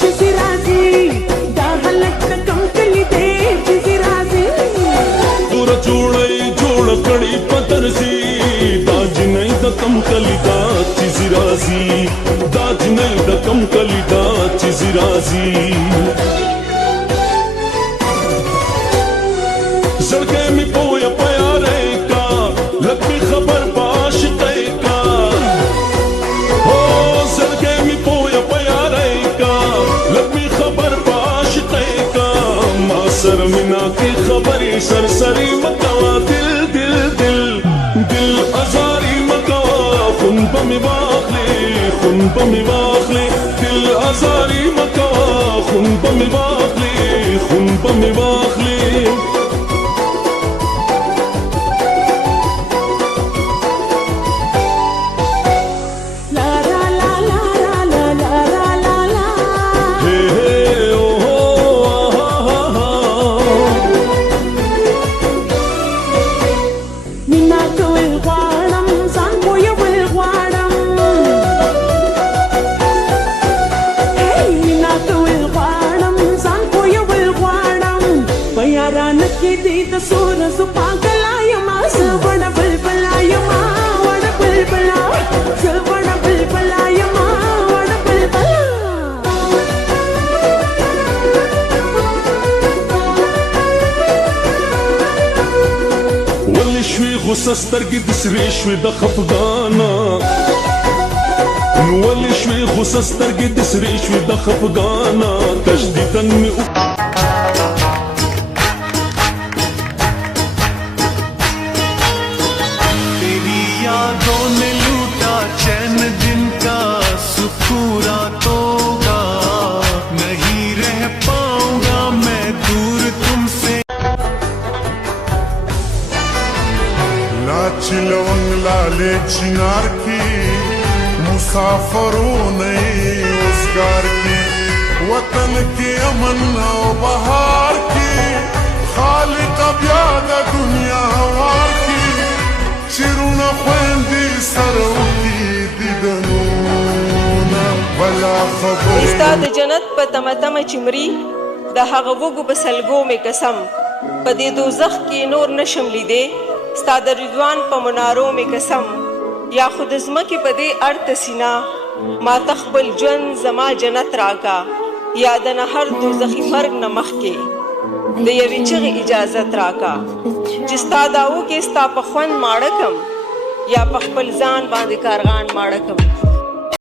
जिसी राजी दा हलक कम कली दे जिसी राजी سرمنا کی خبری سرسری مکوا دل دل دل دل ازاری مکوا خون بمی باخلی خون بمی باخلی دل ازاری مکوا خون بمی باخلی خون بمی باخلی غصه سترګې د سرې شوې د خفګانه نو ولې شوې غصه سترګې د سرې شوې د خفګانه تجدیداً مې तेरी यादों ने लूटा चैन दिन का सुकून रातों का नहीं रह पाऊंगा मैं दूर तुमसे लाची लवंग लाले चिनार की मुसाफरों नई उसगार की वतन की अमन और बहार की खालिक ब्याद दुनिया हवार की चिरुना ख्वेंदी सरोकी दिदनूना बला खबर استاد جنت په تمتم چمري د هغه وګو په سلګو مې قسم په دې دوزخ کې نور نشم لیدې ستا د رضوان په منارو مې قسم یا خود زمکې په دې ارت سینا ما تخبل ژوند زما جنت راکا یا د نهر دوزخي مرګ نه مخکې د یوې چغې اجازت راکا چې ستا داو کې ستا په خوند ماړه کم یا په خپل ځان باندې کارغان ماړه کم